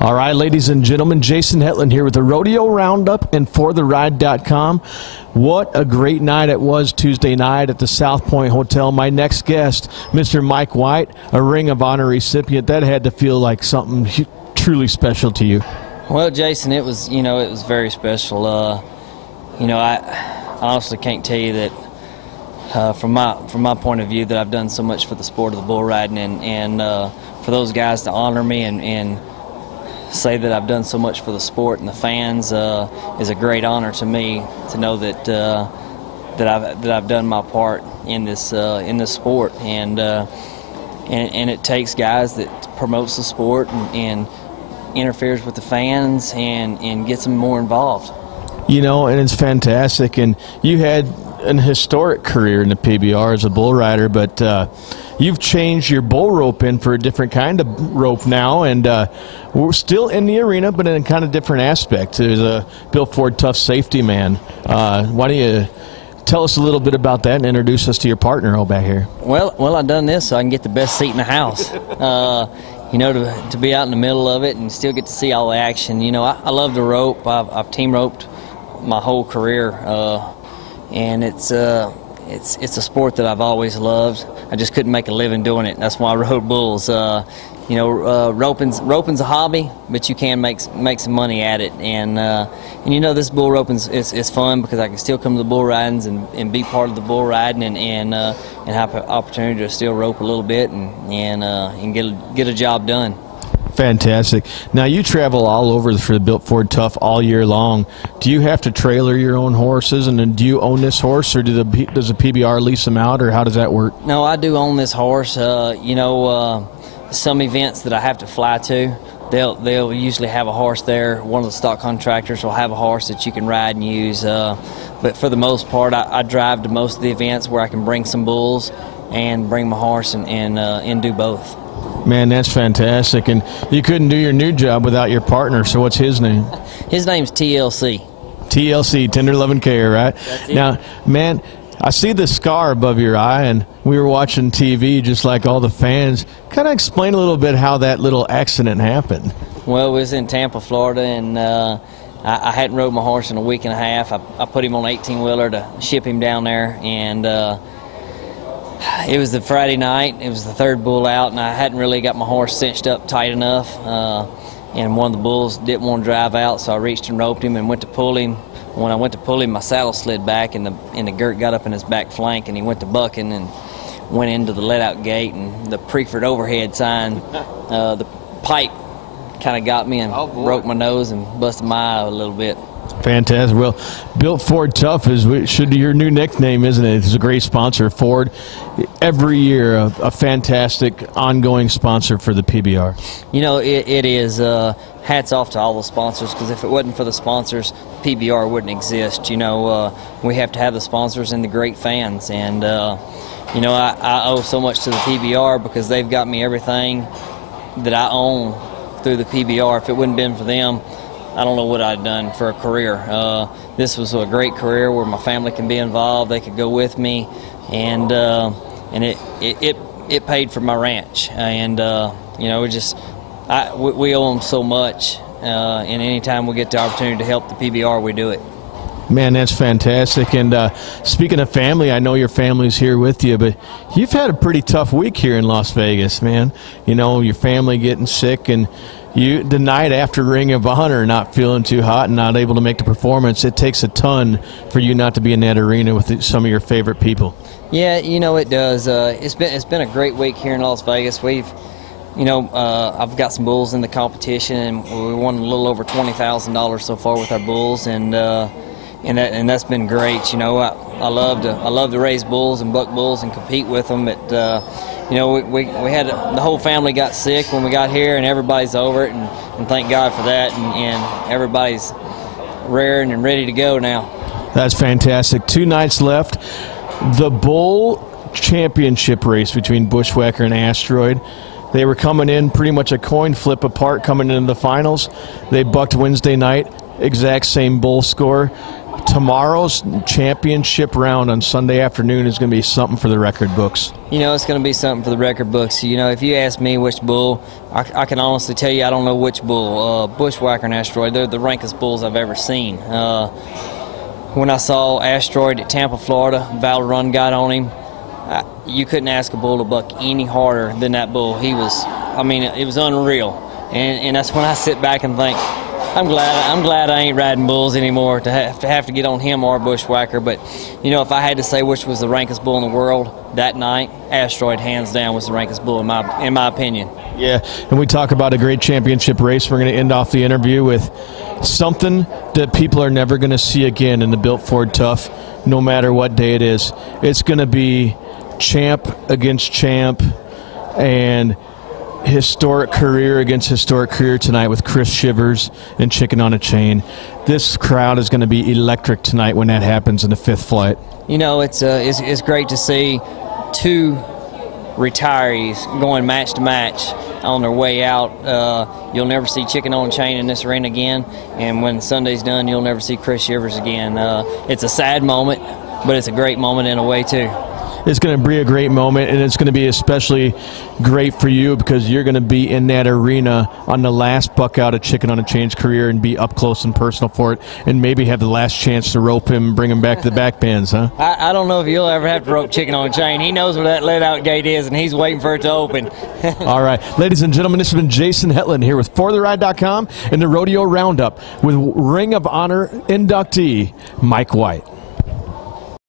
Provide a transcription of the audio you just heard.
All right, ladies and gentlemen, Jason Hetland here with the Rodeo Roundup and ForTheRide.com. What a great night it was Tuesday night at the South Point Hotel. My next guest, Mr. Mike White, a Ring of Honor recipient. That had to feel like something truly special to you. Well, Jason, it was very special. I honestly can't tell you that from my point of view that I've done so much for the sport of the bull riding, and for those guys to honor me and say that I've done so much for the sport and the fans is a great honor to me, to know that I've done my part in this sport, and it takes guys that promotes the sport and interferes with the fans and gets them more involved. You know, and it's fantastic. And you had an historic career in the PBR as a bull rider, but you've changed your bull rope in for a different kind of rope now, and we're still in the arena, but in a kind of different aspect. There's a Bill Ford Tough Safety Man. Why don't you tell us a little bit about that and introduce us to your partner back here? Well, I've done this so I can get the best seat in the house. To be out in the middle of it and still get to see all the action. I love the rope. I've team roped my whole career, and it's a sport that I've always loved. I just couldn't make a living doing it. That's why I rode bulls. Roping's a hobby, but you can make some money at it. And this bull roping is fun because I can still come to the bull ridings and be part of the bull riding and have an opportunity to still rope a little bit and get a job done. Fantastic. Now, you travel all over for the Built Ford Tough all year long. Do you have to trailer your own horses, and then do you own this horse, or does the PBR lease them out, or how does that work? No, I do own this horse. Some events that I have to fly to, they'll usually have a horse there. One of the stock contractors will have a horse that you can ride and use. But for the most part, I drive to most of the events where I can bring some bulls and bring my horse and do both. Man, that's fantastic. And you couldn't do your new job without your partner, so what's his name? His name's TLC. TLC, Tender Love and Care, right? That's it. Now, man, I see the scar above your eye, and we were watching TV just like all the fans. Kind of explain a little bit how that little accident happened. Well, it was in Tampa, Florida, and I hadn't rode my horse in a week and a half. I put him on an 18-wheeler to ship him down there, and it was the Friday night. It was the third bull out, and I hadn't really got my horse cinched up tight enough. And one of the bulls didn't want to drive out, so I reached and roped him and went to pull him. When I went to pull him, my saddle slid back, and the girt got up in his back flank, and he went to bucking and went into the let-out gate, and the Preferred overhead sign, the pipe kind of got me and broke my nose and busted my eye a little bit. Fantastic. Well, Built Ford Tough should be your new nickname, isn't it? It's a great sponsor. Ford, every year, a fantastic ongoing sponsor for the PBR. It is. Hats off to all the sponsors, because if it wasn't for the sponsors, PBR wouldn't exist. We have to have the sponsors and the great fans. And, I owe so much to the PBR because they've got me everything that I own through the PBR. If it wouldn't have been for them, I don't know what I'd done for a career. This was a great career where my family can be involved. They could go with me, and it paid for my ranch. And we owe them so much. And anytime we get the opportunity to help the PBR, we do it. Man, that's fantastic. And speaking of family, I know your family's here with you, but you've had a pretty tough week here in Las Vegas, man. Your family getting sick, and you, the night after Ring of Honor, not feeling too hot and not able to make the performance. It takes a ton for you not to be in that arena with some of your favorite people. Yeah, it does. It's been a great week here in Las Vegas. I've got some bulls in the competition, and we won a little over $20,000 so far with our bulls, and that's been great. I love to raise bulls and buck bulls and compete with them. But we had the whole family got sick when we got here, and everybody's over it, and thank God for that. And everybody's raring and ready to go now. That's fantastic. 2 nights left. The bull championship race between Bushwhacker and Asteroid. They were coming in pretty much a coin flip apart coming into the finals. They bucked Wednesday night, exact same bull score. tomorrow's championship round on Sunday afternoon is going to be something for the record books. You know, it's going to be something for the record books. You know, if you ask me which bull, I can honestly tell you I don't know which bull. Bushwhacker and Asteroid, they're the rankest bulls I've ever seen. When I saw Asteroid at Tampa, Florida, Val Run got on him, you couldn't ask a bull to buck any harder than that bull. He was, I mean, it was unreal. And that's when I sit back and think, I'm glad I ain't riding bulls anymore to have to get on him or Bushwhacker. But, you know, if I had to say which was the rankest bull in the world that night, Asteroid hands down was the rankest bull in my opinion. Yeah, and we talk about a great championship race. We're going to end off the interview with something that people are never going to see again in the Built Ford Tough, no matter what day it is. It's going to be champ against champ and historic career against historic career tonight with Chris Shivers and Chicken on a Chain. This crowd is going to be electric tonight when that happens in the fifth flight. You know, it's great to see two retirees going match to match on their way out. You'll never see Chicken on a Chain in this arena again, and when Sunday's done, you'll never see Chris Shivers again. It's a sad moment, but it's a great moment in a way too. It's going to be a great moment, and it's going to be especially great for you because you're going to be in that arena on the last buck out of Chicken on a Chain's career and be up close and personal for it, and maybe have the last chance to rope him and bring him back to the back pens, huh? I don't know if you'll ever have to rope Chicken on a Chain. He knows where that let-out gate is, and he's waiting for it to open. All right. Ladies and gentlemen, this has been Jason Hetland here with ForTheRide.com and the Rodeo Roundup with Ring of Honor inductee Mike White.